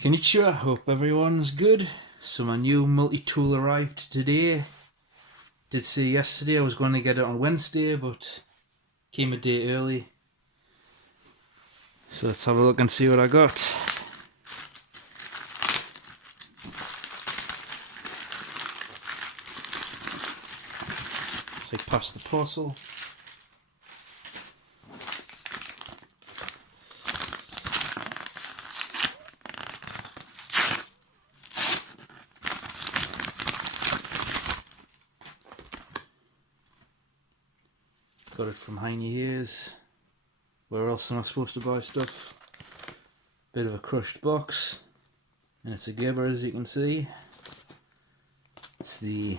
Konnichiwa, hope everyone's good. So my new multi-tool arrived today. Did say yesterday I was going to get it on Wednesday, but came a day early. So let's have a look and see what I got. So I passed the parcel. Got it from Heine Hayes. Where else am I supposed to buy stuff? Bit of a crushed box. And it's a Gerber, as you can see. It's the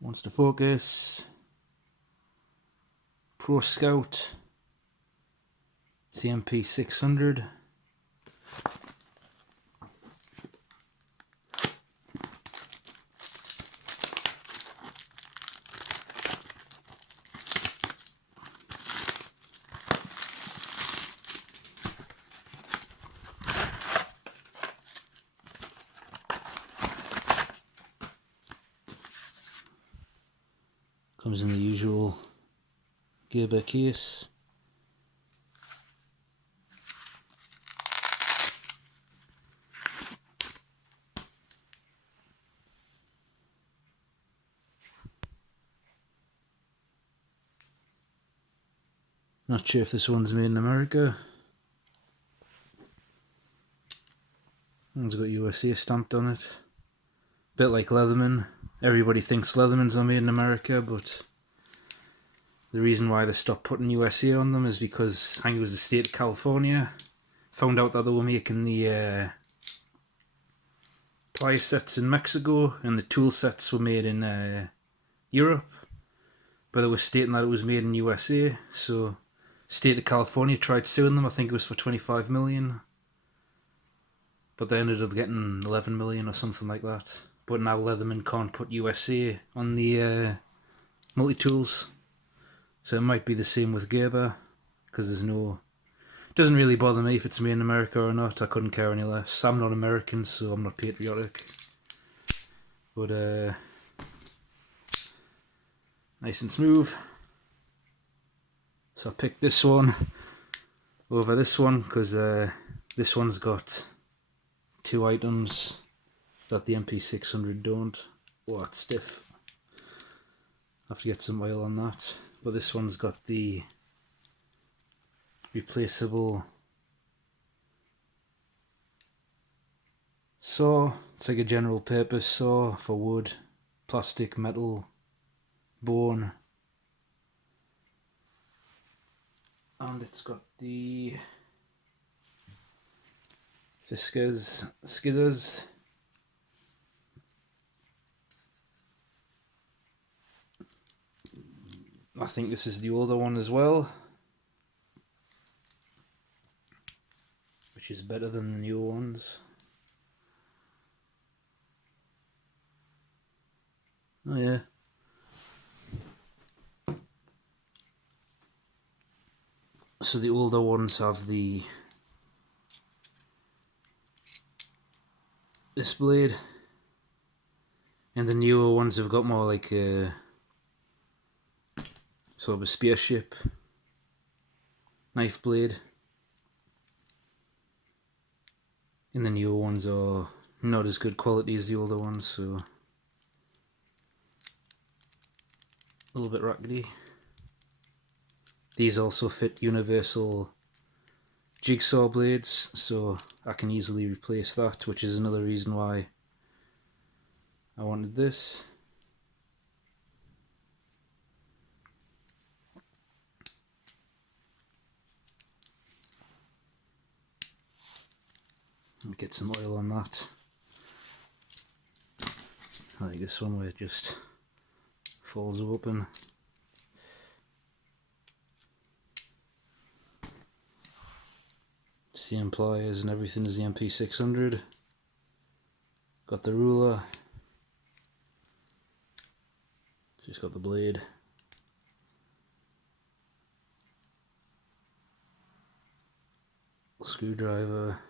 Wants to Focus Pro Scout CMP 600. Comes in the usual Gerber case. Not sure if this one's made in America. One's got USA stamped on it. Bit like Leatherman. Everybody thinks Leathermans are made in America, but the reason why they stopped putting USA on them is because I think it was the state of California found out that they were making the ply sets in Mexico and the tool sets were made in Europe, but they were stating that it was made in USA. So state of California tried suing them. I think it was for 25 million, but they ended up getting 11 million or something like that. But now Leatherman can't put USA on the multi-tools. So it might be the same with Gerber, because there's no... It doesn't really bother me if it's made in America or not. I couldn't care any less. I'm not American, so I'm not patriotic. But nice and smooth. So I picked this one over this one because this one's got two items that the MP600 don't. Oh, it's stiff. I have to get some oil on that. But this one's got the replaceable saw. It's like a general purpose saw for wood, plastic, metal, bone. And it's got the skidders. I think this is the older one as well, which is better than the newer ones. Oh yeah. So the older ones have this blade, and the newer ones have got more like a sort of a spaceship knife blade. And the newer ones are not as good quality as the older ones, so a little bit rackety. These also fit universal jigsaw blades, so I can easily replace that, which is another reason why I wanted this. Let me get some oil on that. I like this one where it just falls open. Same pliers and everything as the MP600. Got the ruler. Just got the blade. screwdriver,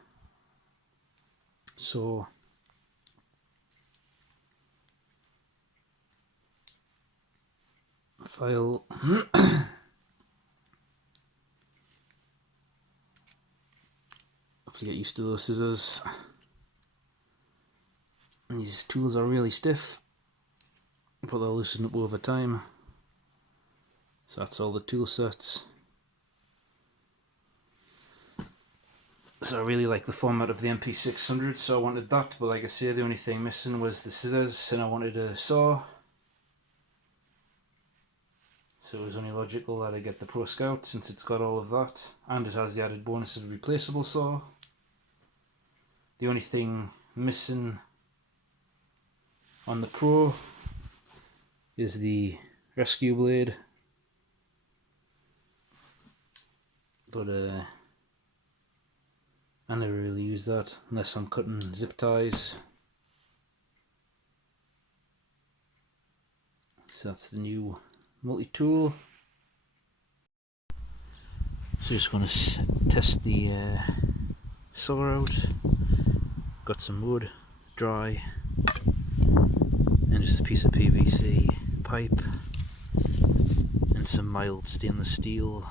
saw, file. Have to get used to those scissors. These tools are really stiff, but they'll loosen up over time. So that's all the tool sets. So I really like the format of the MP600, so I wanted that, but like I say, the only thing missing was the scissors, and I wanted a saw. So it was only logical that I get the Pro Scout since it's got all of that, and it has the added bonus of a replaceable saw. The only thing missing on the Pro is the rescue blade, but I never really use that unless I'm cutting zip ties. So that's the new multi-tool. So just going to test the saw out. Got some wood, dry, and just a piece of PVC pipe and some mild stainless steel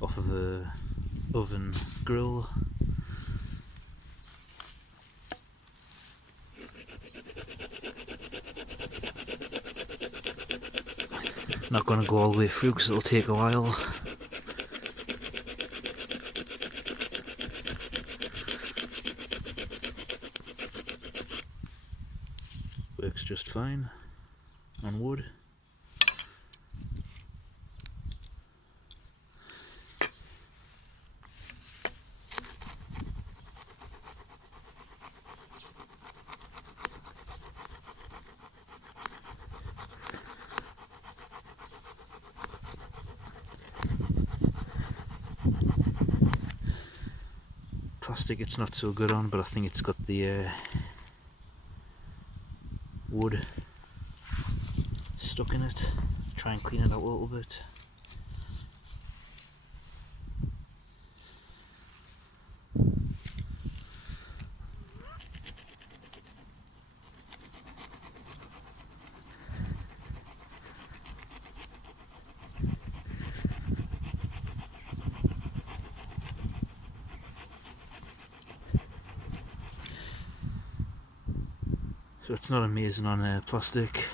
off of a oven grill. Not going to go all the way through because it'll take a while. Works just fine on wood. Plastic it's not so good on, but I think it's got the wood stuck in it. Try and clean it out a little bit. So it's not amazing on plastic,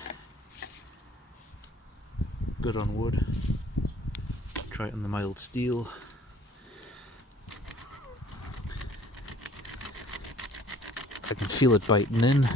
good on wood. Try it on the mild steel. I can feel it biting in.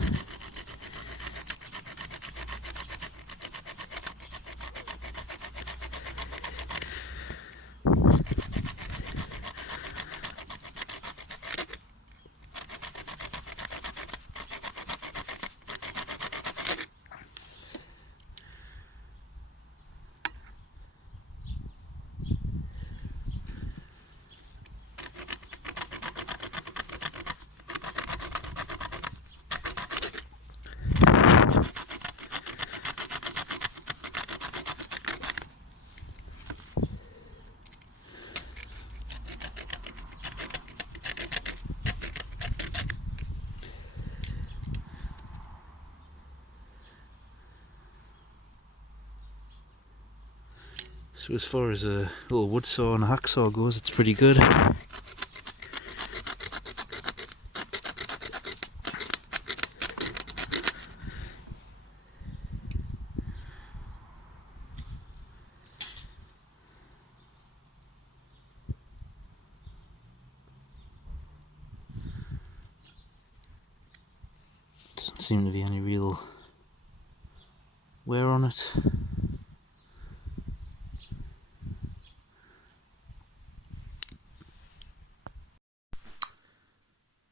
So as far as a little wood saw and a hacksaw goes, it's pretty good. Doesn't seem to be any real wear on it.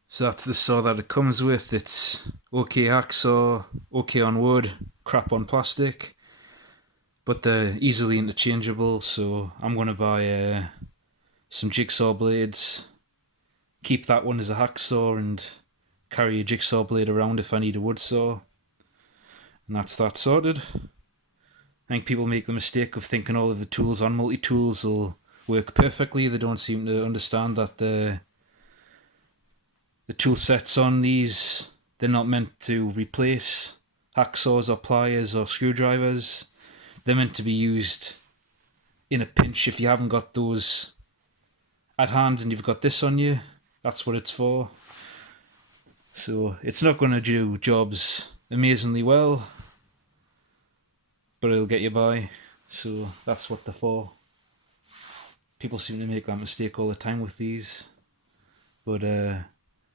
So that's the saw that it comes with. It's okay hacksaw, okay on wood, crap on plastic, but they're easily interchangeable. So I'm going to buy some jigsaw blades, keep that one as a hacksaw and carry a jigsaw blade around if I need a wood saw. And that's that sorted. I think people make the mistake of thinking all of the tools on multi-tools will work perfectly. They don't seem to understand that the tool sets on these, they're not meant to replace hacksaws or pliers or screwdrivers. They're meant to be used in a pinch if you haven't got those at hand and you've got this on you. That's what it's for. So it's not going to do jobs amazingly well, but it'll get you by. So that's what they're for. People seem to make that mistake all the time with these. But yeah,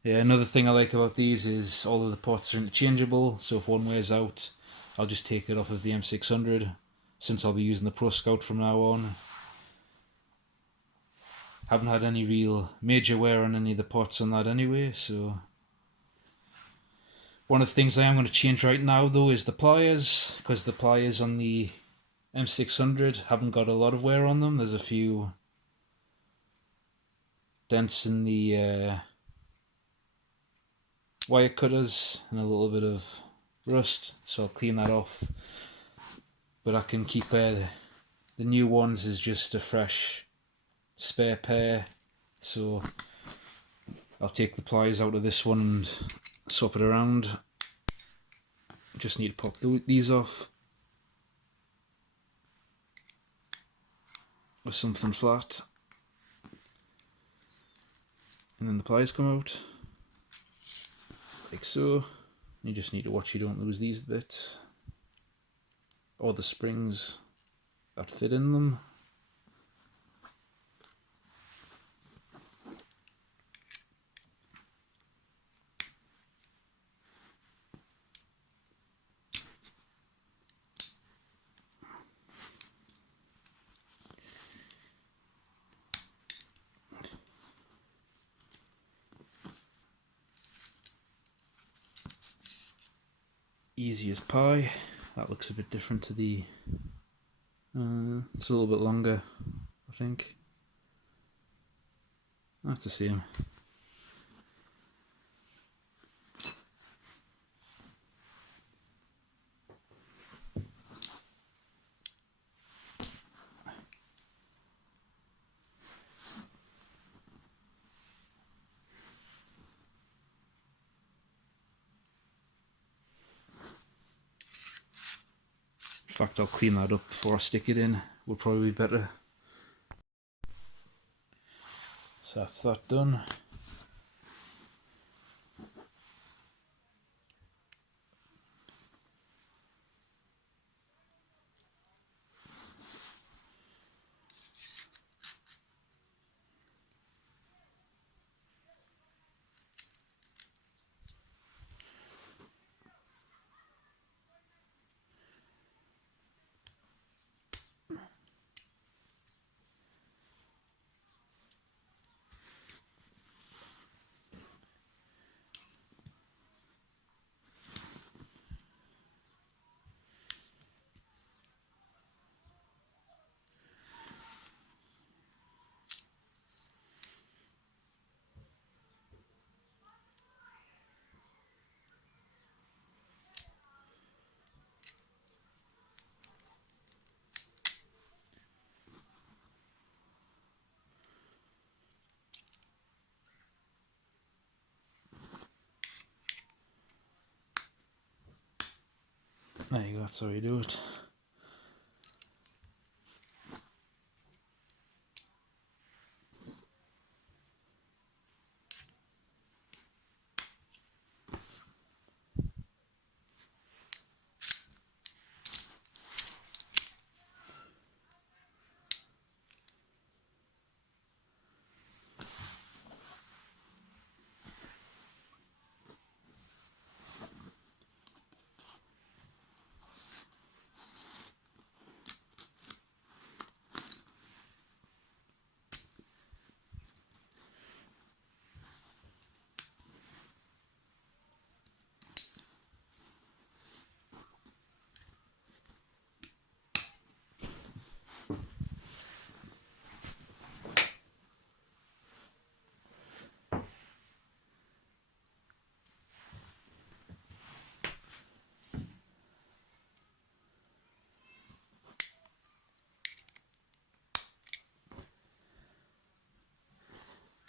another thing I like about these is all of the ports are interchangeable. So if one wears out, I'll just take it off of the M600, since I'll be using the Pro Scout from now on. Haven't had any real major wear on any of the ports on that anyway, so... One of the things I am going to change right now though is the pliers, because the pliers on the M600 haven't got a lot of wear on them. There's a few dents in the wire cutters and a little bit of rust, so I'll clean that off. But I can keep the new ones as just a fresh spare pair, so I'll take the pliers out of this one and swap it around. Just need to pop these off with something flat, and then the pliers come out like so. You just need to watch you don't lose these bits or the springs that fit in them. Easy as pie. That looks a bit different to the... it's a little bit longer, I think. That's the same. In fact, I'll clean that up before I stick it in. Will probably be better. So that's that done. There you go, that's how you do it.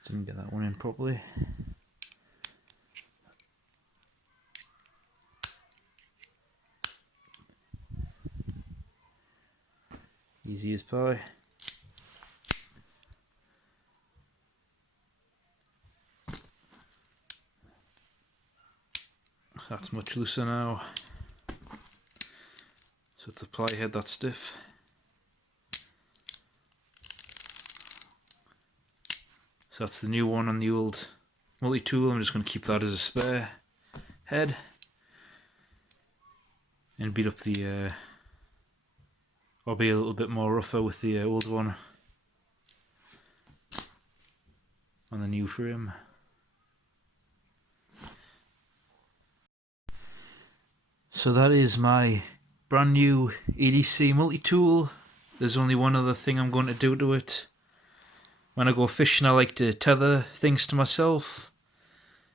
Didn't get that one in properly. Easy as pie. That's much looser now. So it's a ply head that's stiff. So that's the new one on the old multi-tool. I'm just going to keep that as a spare head. And beat up the, or be a little bit more rougher with the old one on the new frame. So that is my brand new EDC multi-tool. There's only one other thing I'm going to do to it. When I go fishing, I like to tether things to myself,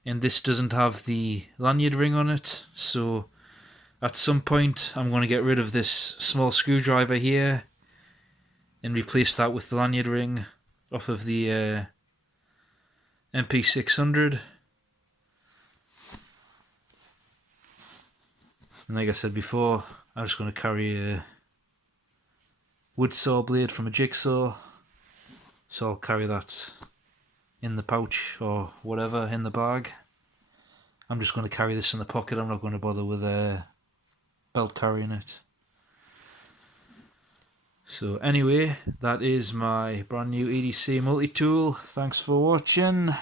and this doesn't have the lanyard ring on it, so at some point I'm going to get rid of this small screwdriver here and replace that with the lanyard ring off of the MP600. And like I said before, I'm just going to carry a wood saw blade from a jigsaw, so I'll carry that in the pouch or whatever in the bag. I'm just going to carry this in the pocket. I'm not going to bother with a belt carrying it. So anyway, that is my brand new EDC multi-tool. Thanks for watching.